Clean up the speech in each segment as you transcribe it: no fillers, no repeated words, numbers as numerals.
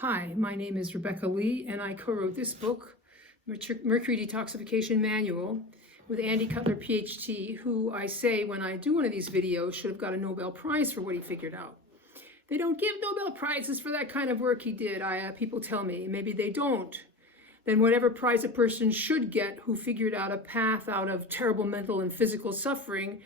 Hi, my name is Rebecca Lee, and I co-wrote this book, Mercury Detoxification Manual, with Andy Cutler, PhD, who I say when I do one of these videos should have got a Nobel Prize for what he figured out. They don't give Nobel Prizes for that kind of work he did, people tell me. Maybe they don't. Then whatever prize a person should get who figured out a path out of terrible mental and physical suffering,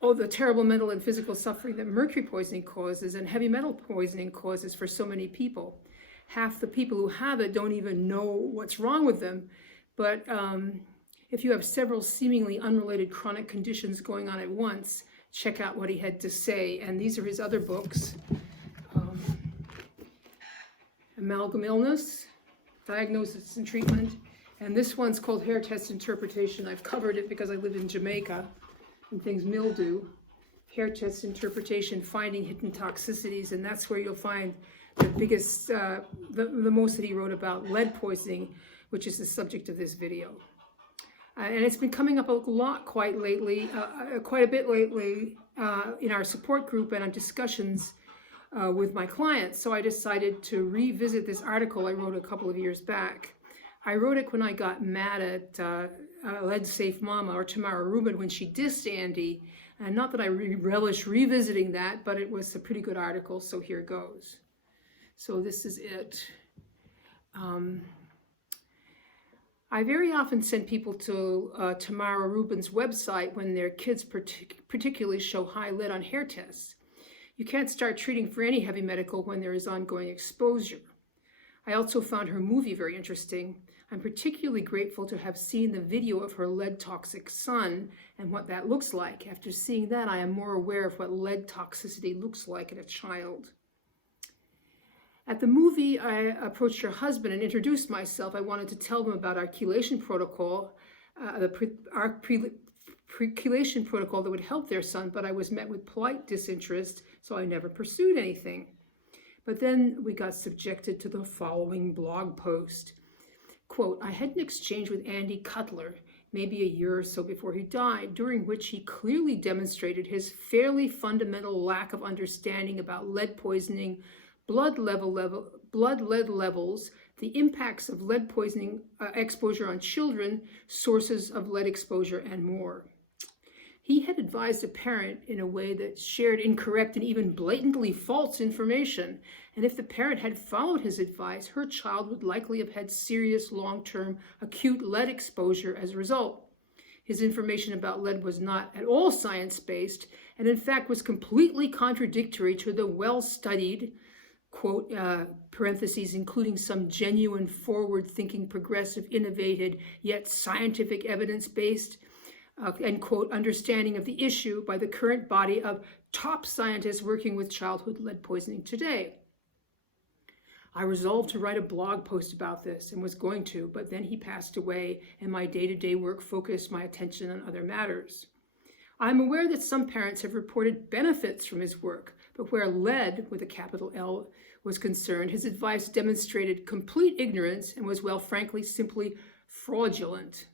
the terrible mental and physical suffering that mercury poisoning causes and heavy metal poisoning causes for so many people. Half the people who have it don't even know what's wrong with them. But if you have several seemingly unrelated chronic conditions going on at once, check out what he had to say. And these are his other books. Amalgam Illness, Diagnosis and Treatment. And this one's called Hair Test Interpretation. I've covered it because I live in Jamaica and things mildew. Hair Test Interpretation, Finding Hidden Toxicities. And that's where you'll find the biggest, the most that he wrote about lead poisoning, which is the subject of this video. And it's been coming up a lot quite a bit lately in our support group and on discussions with my clients. So I decided to revisit this article I wrote a couple of years back. I wrote it when I got mad at Lead Safe Mama, or Tamara Rubin, when she dissed Andy. And not that I relish revisiting that, but it was a pretty good article, so here goes. So this is it. I very often send people to Tamara Rubin's website when their kids particularly show high lead on hair tests. You can't start treating for any heavy medical when there is ongoing exposure. I also found her movie very interesting. I'm particularly grateful to have seen the video of her lead toxic son and what that looks like. After seeing that, I am more aware of what lead toxicity looks like in a child. At the movie, I approached her husband and introduced myself. I wanted to tell them about our chelation protocol, our chelation protocol that would help their son, but I was met with polite disinterest, so I never pursued anything. But then we got subjected to the following blog post. Quote, I had an exchange with Andy Cutler, maybe a year or so before he died, during which he clearly demonstrated his fairly fundamental lack of understanding about lead poisoning, blood lead levels, the impacts of lead poisoning exposure on children, sources of lead exposure, and more. He had advised a parent in a way that shared incorrect and even blatantly false information, and if the parent had followed his advice, her child would likely have had serious long-term acute lead exposure as a result. His information about lead was not at all science-based, and in fact was completely contradictory to the well-studied, quote, parentheses, including some genuine, forward-thinking, progressive, innovative, yet scientific evidence-based, end quote, understanding of the issue by the current body of top scientists working with childhood lead poisoning today. I resolved to write a blog post about this and was going to, but then he passed away and my day-to-day work focused my attention on other matters. I'm aware that some parents have reported benefits from his work, but where lead, with a capital L, was concerned, his advice demonstrated complete ignorance and was, well, frankly, simply fraudulent,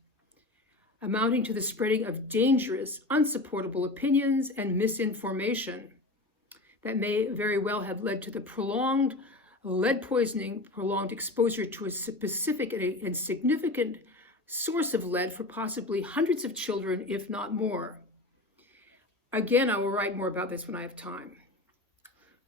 amounting to the spreading of dangerous, unsupportable opinions and misinformation that may very well have led to the prolonged lead poisoning, prolonged exposure to a specific and significant source of lead for possibly hundreds of children, if not more. Again, I will write more about this when I have time.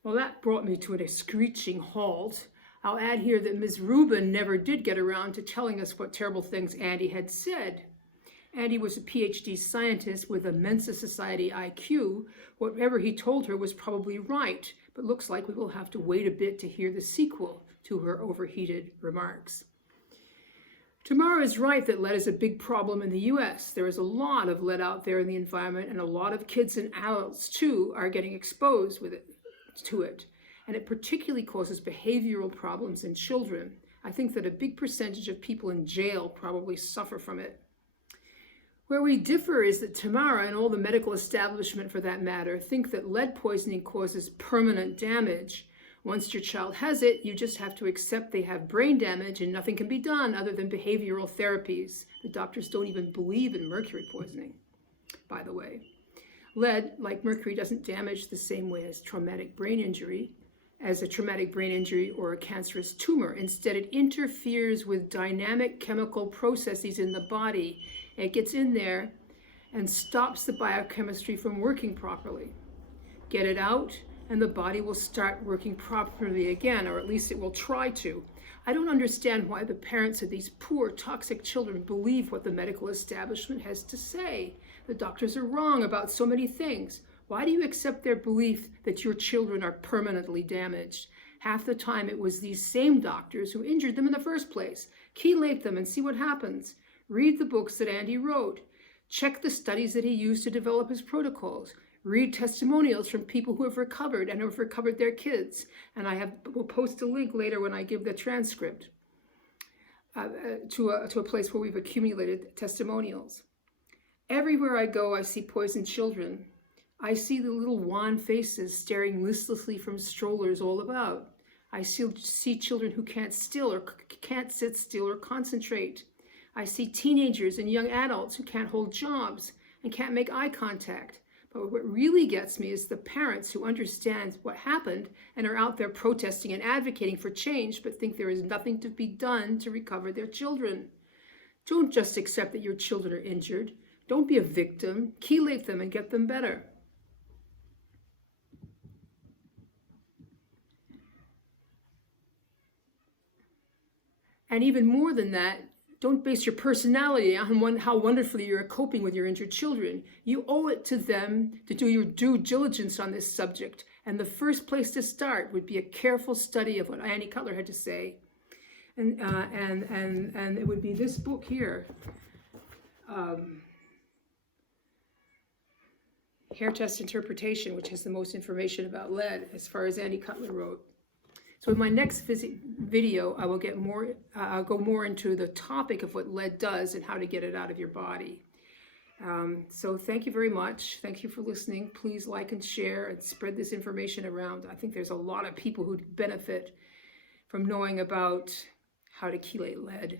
Well, that brought me to a screeching halt. I'll add here that Ms. Rubin never did get around to telling us what terrible things Andy had said. Andy was a PhD scientist with a Mensa Society IQ. Whatever he told her was probably right, but looks like we will have to wait a bit to hear the sequel to her overheated remarks. Tamara is right that lead is a big problem in the US. There is a lot of lead out there in the environment, and a lot of kids and adults, too, are getting exposed to it. And it particularly causes behavioral problems in children. I think that a big percentage of people in jail probably suffer from it. Where we differ is that Tamara, and all the medical establishment for that matter, think that lead poisoning causes permanent damage. Once your child has it, you just have to accept they have brain damage and nothing can be done other than behavioral therapies. The doctors don't even believe in mercury poisoning, by the way. Lead, like mercury, doesn't damage the same way as traumatic brain injury. as a traumatic brain injury or a cancerous tumor. Instead, it interferes with dynamic chemical processes in the body. It gets in there and stops the biochemistry from working properly. Get it out, and the body will start working properly again, or at least it will try to. I don't understand why the parents of these poor, toxic children believe what the medical establishment has to say. The doctors are wrong about so many things. Why do you accept their belief that your children are permanently damaged? Half the time it was these same doctors who injured them in the first place. Chelate them and see what happens. Read the books that Andy wrote. Check the studies that he used to develop his protocols. Read testimonials from people who have recovered and have recovered their kids. And will post a link later when I give the transcript to a place where we've accumulated testimonials. Everywhere I go, I see poisoned children. I see the little wan faces staring listlessly from strollers all about. I see children who can't sit still or concentrate. I see teenagers and young adults who can't hold jobs and can't make eye contact. But what really gets me is the parents who understand what happened and are out there protesting and advocating for change, but think there is nothing to be done to recover their children. Don't just accept that your children are injured. Don't be a victim. Chelate them and get them better. And even more than that, don't base your personality on how wonderfully you're coping with your injured children. You owe it to them to do your due diligence on this subject. And the first place to start would be a careful study of what Andy Cutler had to say. And it would be this book here. Hair Test Interpretation, which has the most information about lead, as far as Andy Cutler wrote. So in my next video, I will I'll go more into the topic of what lead does and how to get it out of your body. So thank you very much. Thank you for listening. Please like and share and spread this information around. I think there's a lot of people who'd benefit from knowing about how to chelate lead.